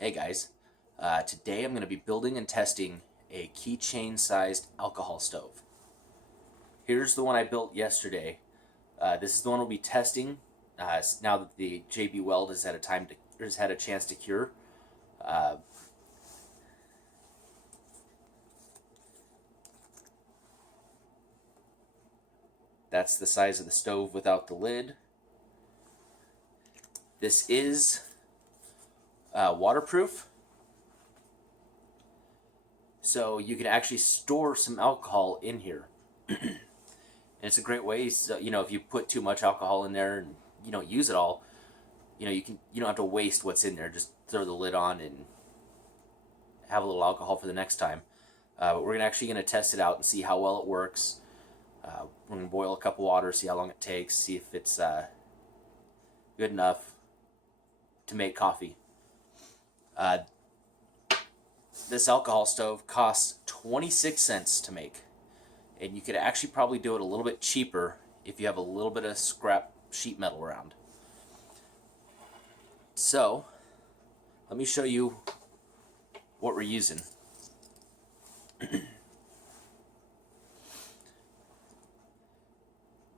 Hey guys, today I'm going to be building and testing a keychain sized alcohol stove. Here's the one I built yesterday. This is the one we'll be testing now that the JB Weld has had a chance to cure. Uh, that's the size of the stove without the lid. This is waterproof, so you can actually store some alcohol in here. And it's a great way. So, if you put too much alcohol in there and you don't use it all, you don't have to waste what's in there. Just throw the lid on and have a little alcohol for the next time. But we're actually going to test it out and see how well it works. We're going to boil a cup of water, see how long it takes, see if it's good enough to make coffee. This alcohol stove costs 26 cents to make. And you could actually probably do it a little bit cheaper if you have a little bit of scrap sheet metal around. So, let me show you what we're using.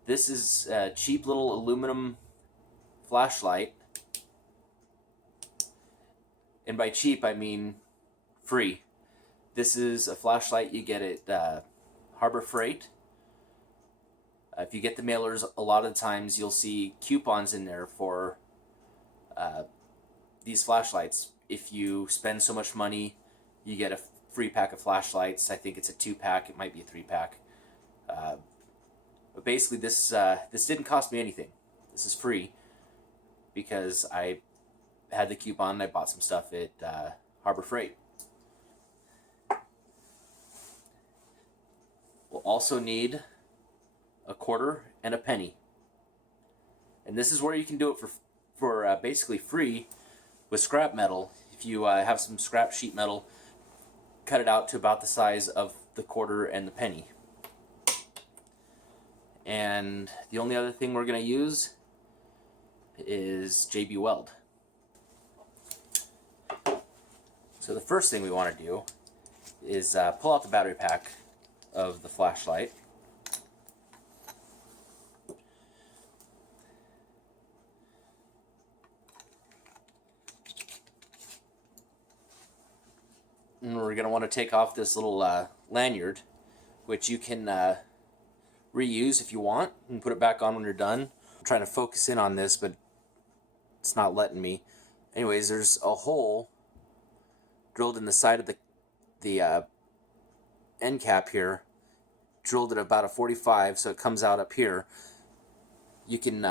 This is a cheap little aluminum flashlight. And by cheap, I mean free. This is a flashlight you get at Harbor Freight. If you get the mailers, a lot of the times you'll see coupons in there for these flashlights. If you spend so much money, you get a free pack of flashlights. I think it's a 2-pack. It might be a 3-pack. But basically, this didn't cost me anything. This is free because I had the coupon and I bought some stuff at Harbor Freight. We'll also need a quarter and a penny. And this is where you can do it for basically free with scrap metal. If you have some scrap sheet metal, cut it out to about the size of the quarter and the penny. And the only other thing we're going to use is JB Weld. So the first thing we want to do is pull out the battery pack of the flashlight. And we're going to want to take off this little lanyard, which you can reuse if you want, and put it back on when you're done. I'm trying to focus in on this, but it's not letting me. Anyways, there's a hole drilled in the side of the end cap here, drilled at about a 45, so it comes out up here. You can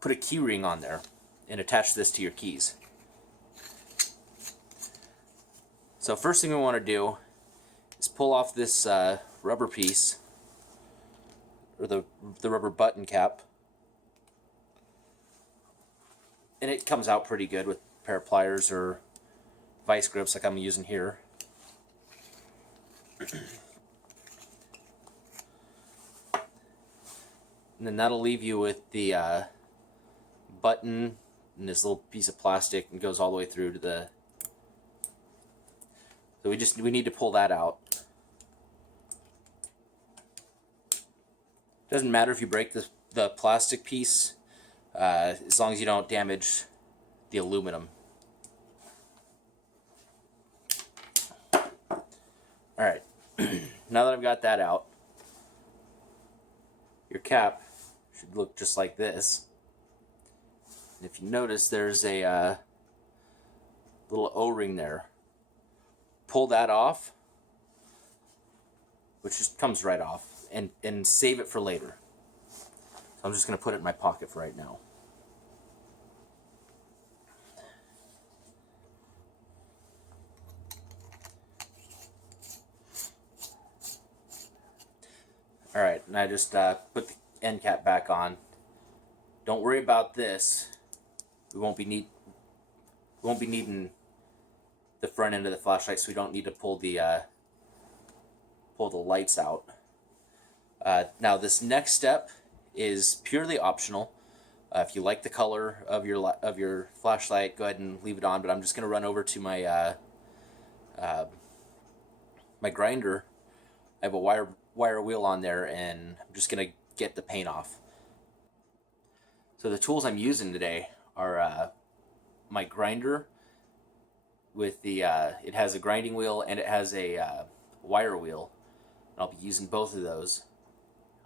put a key ring on there and attach this to your keys. So first thing we want to do is pull off this rubber piece, or the rubber button cap. And it comes out pretty good with a pair of pliers or vice grips like I'm using here. And then that'll leave you with the button and this little piece of plastic, and goes all the way through to the... So we need to pull that out. Doesn't matter if you break the plastic piece, as long as you don't damage the aluminum. Alright, now that I've got that out, your cap should look just like this. And if you notice, there's a little O-ring there. Pull that off, which just comes right off, and save it for later. So I'm just going to put it in my pocket for right now. Alright, and I just put the end cap back on. Don't worry about this. We won't be needing the front end of the flashlight, so we don't need to pull the lights out. Now this next step is purely optional. If you like the color of your flashlight, go ahead and leave it on. But I'm just going to run over to my my grinder. I have a wire wheel on there, and I'm just going to get the paint off. So the tools I'm using today are my grinder with the it has a grinding wheel and it has a wire wheel. And I'll be using both of those,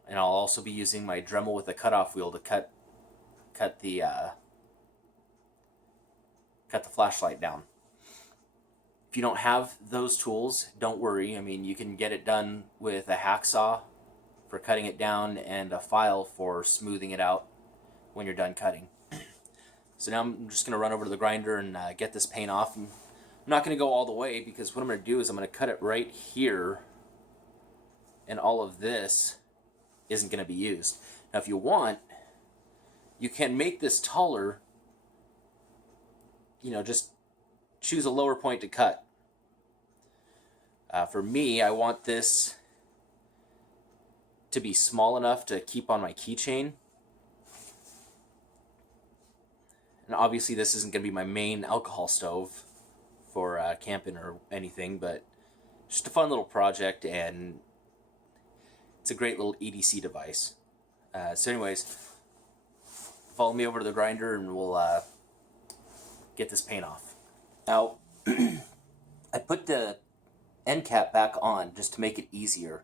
and I'll also be using my Dremel with a cutoff wheel to cut the flashlight down. If you don't have those tools, don't worry. I mean, you can get it done with a hacksaw for cutting it down and a file for smoothing it out when you're done cutting. So now I'm just going to run over to the grinder and get this paint off. And I'm not going to go all the way, because what I'm going to do is I'm going to cut it right here, and all of this isn't going to be used. Now, if you want, you can make this taller, just choose a lower point to cut. For me, I want this to be small enough to keep on my keychain. And obviously this isn't going to be my main alcohol stove for camping or anything, but just a fun little project, and it's a great little EDC device. So anyways, follow me over to the grinder and we'll get this paint off. Now, I put the end cap back on just to make it easier.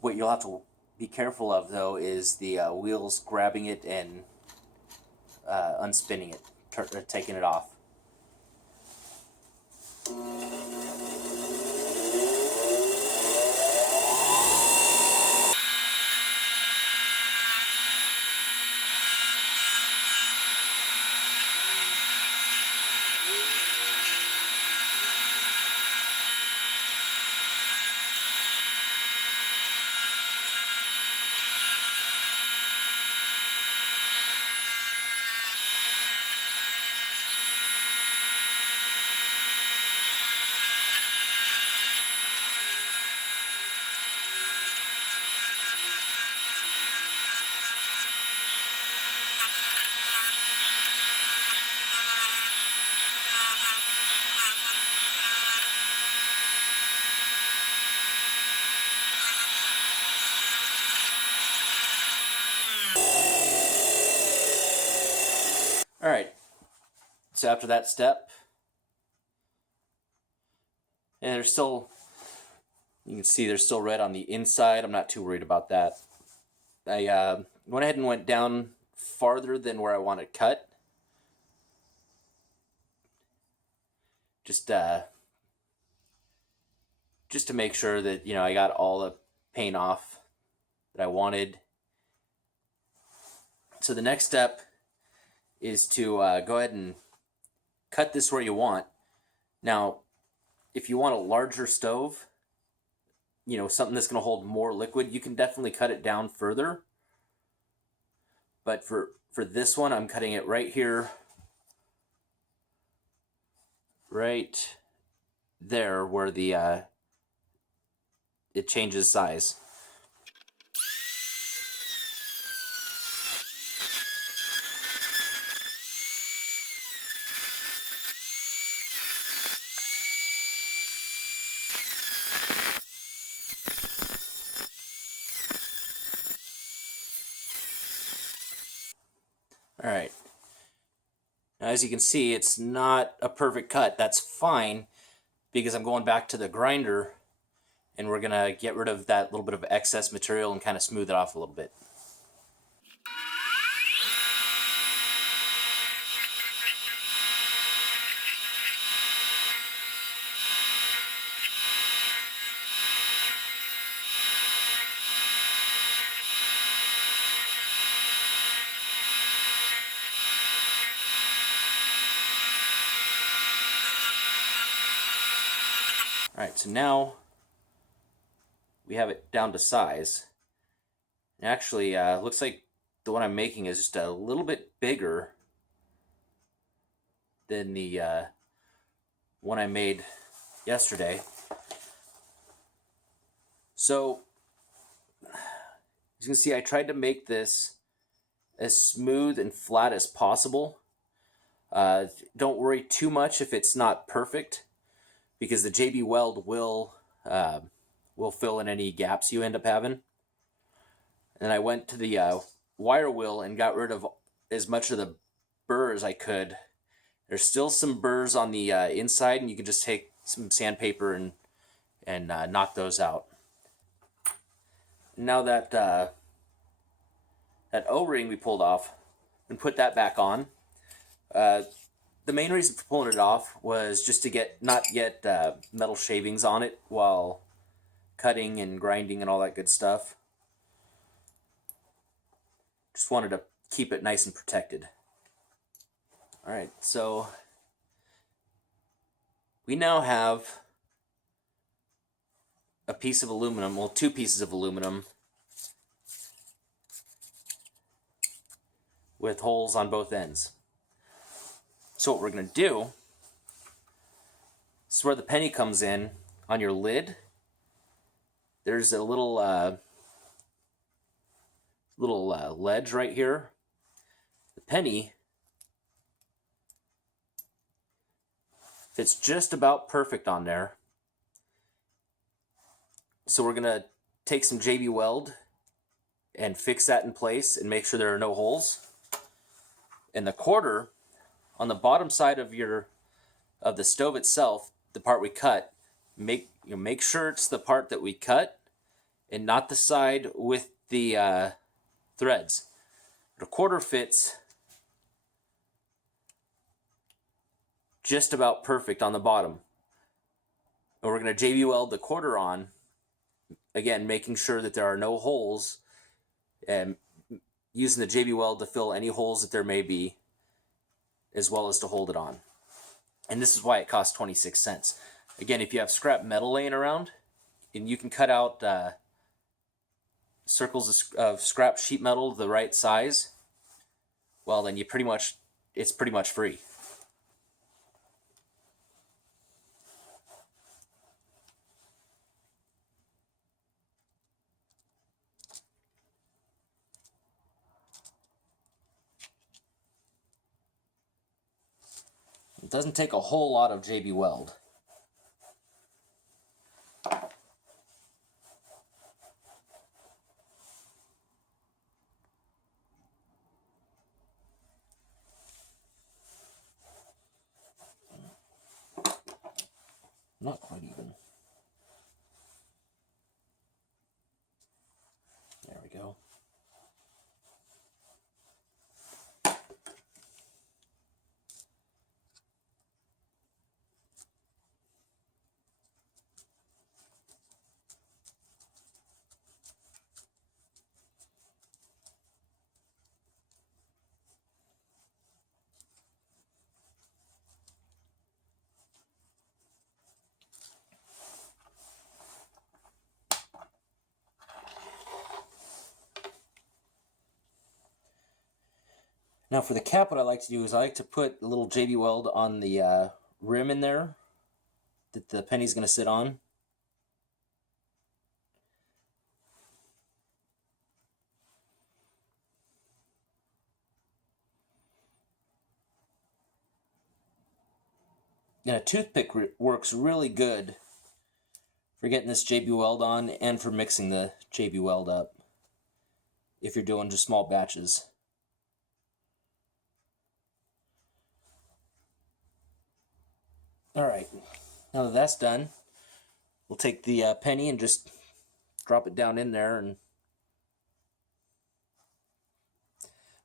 What you'll have to be careful of, though, is the wheels grabbing it and unspinning it, taking it off. Alright, so after that step, and there's still, you can see there's still red on the inside. I'm not too worried about that. I went ahead and went down farther than where I want to cut. Just to make sure that, I got all the paint off that I wanted. So the next step is to go ahead and cut this where you want. Now, if you want a larger stove, something that's going to hold more liquid, you can definitely cut it down further. But for this one, I'm cutting it right here, right there where the it changes size. All right. Now, as you can see, it's not a perfect cut. That's fine, because I'm going back to the grinder, and we're gonna get rid of that little bit of excess material and kind of smooth it off a little bit. Alright, so now we have it down to size. And actually, looks like the one I'm making is just a little bit bigger than the one I made yesterday. So, as you can see, I tried to make this as smooth and flat as possible. Don't worry too much if it's not perfect, because the JB Weld will fill in any gaps you end up having. And I went to the wire wheel and got rid of as much of the burr as I could. There's still some burrs on the inside, and you can just take some sandpaper and knock those out. Now that that O-ring we pulled off and put that back on, the main reason for pulling it off was just to not get metal shavings on it while cutting and grinding and all that good stuff. Just wanted to keep it nice and protected. Alright, so we now have a piece of aluminum, well, 2 pieces of aluminum with holes on both ends. So what we're going to do is where the penny comes in on your lid. There's a little ledge right here. The penny fits just about perfect on there. So we're going to take some JB Weld and fix that in place and make sure there are no holes. And the quarter on the bottom side of the stove itself, the part we cut, make sure it's the part that we cut and not the side with the threads. The quarter fits just about perfect on the bottom. And we're going to JB Weld the quarter on, again making sure that there are no holes and using the JB Weld to fill any holes that there may be, as well as to hold it on. And this is why it costs 26 cents. Again, if you have scrap metal laying around, and you can cut out circles of scrap sheet metal the right size, well then it's pretty much free. It doesn't take a whole lot of JB Weld. Not quite even. There we go. Now for the cap, what I like to do is I like to put a little JB Weld on the rim in there that the penny's going to sit on. And a toothpick works really good for getting this JB Weld on and for mixing the JB Weld up if you're doing just small batches. Alright, now that that's done, we'll take the penny and just drop it down in there and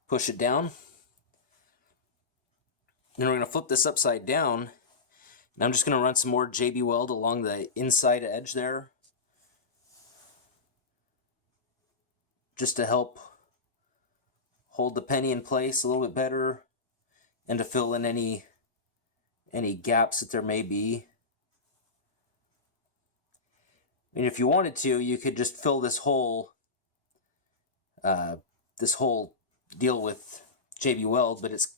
push it down. Then we're going to flip this upside down, and I'm just going to run some more JB Weld along the inside edge there, just to help hold the penny in place a little bit better and to fill in any gaps that there may be. And if you wanted to, you could just fill this whole deal with JB Weld, but it's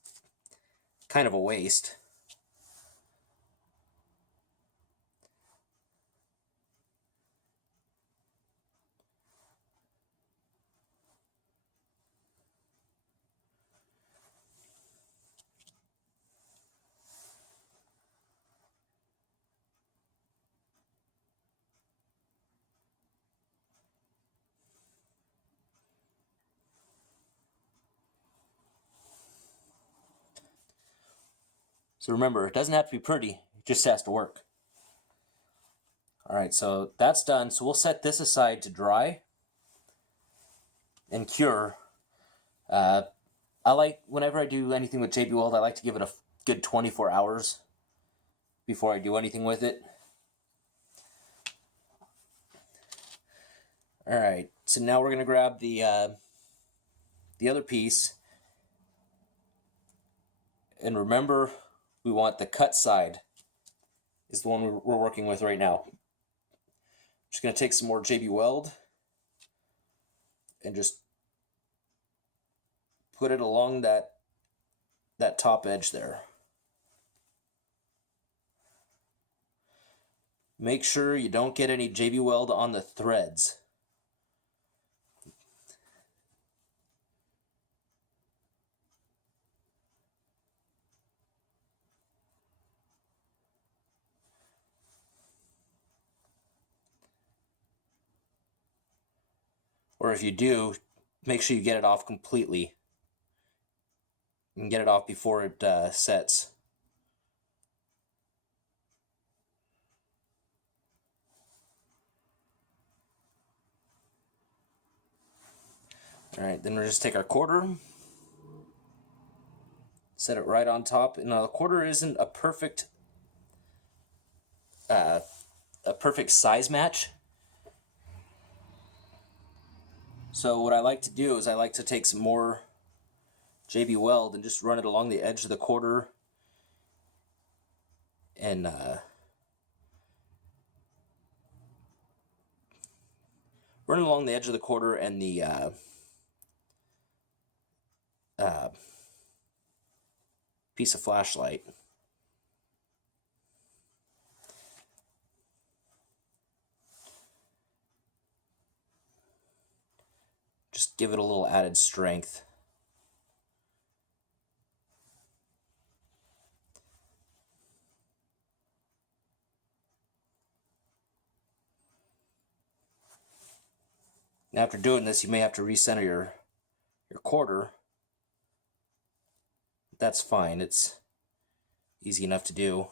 kind of a waste. So remember, it doesn't have to be pretty, it just has to work. All right, so that's done. So we'll set this aside to dry and cure. I like, whenever I do anything with JB Weld, I like to give it a good 24 hours before I do anything with it. All right, so now we're gonna grab the other piece, and remember, we want the cut side is the one we're working with right now. I'm just gonna take some more JB Weld and just put it along that top edge there. Make sure you don't get any JB Weld on the threads. Or if you do, make sure you get it off completely. You can get it off before it sets. All right, then we'll just take our quarter, set it right on top. Now the quarter isn't a perfect size match. So what I like to do is I like to take some more JB Weld and just run it along the edge of the quarter and run it along the edge of the quarter and the piece of flashlight. Just give it a little added strength. Now after doing this, you may have to recenter your quarter. That's fine, it's easy enough to do.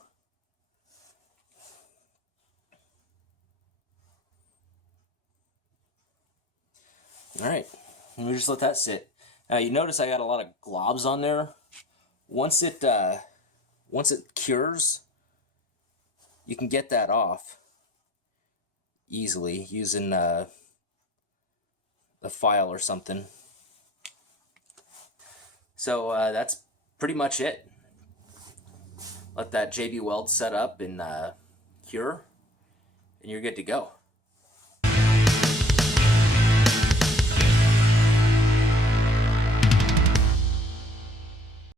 All right, let me just let that sit. Now you notice I got a lot of globs on there. Once it cures, you can get that off easily using a file or something. So that's pretty much it. Let that JB Weld set up and cure, and you're good to go.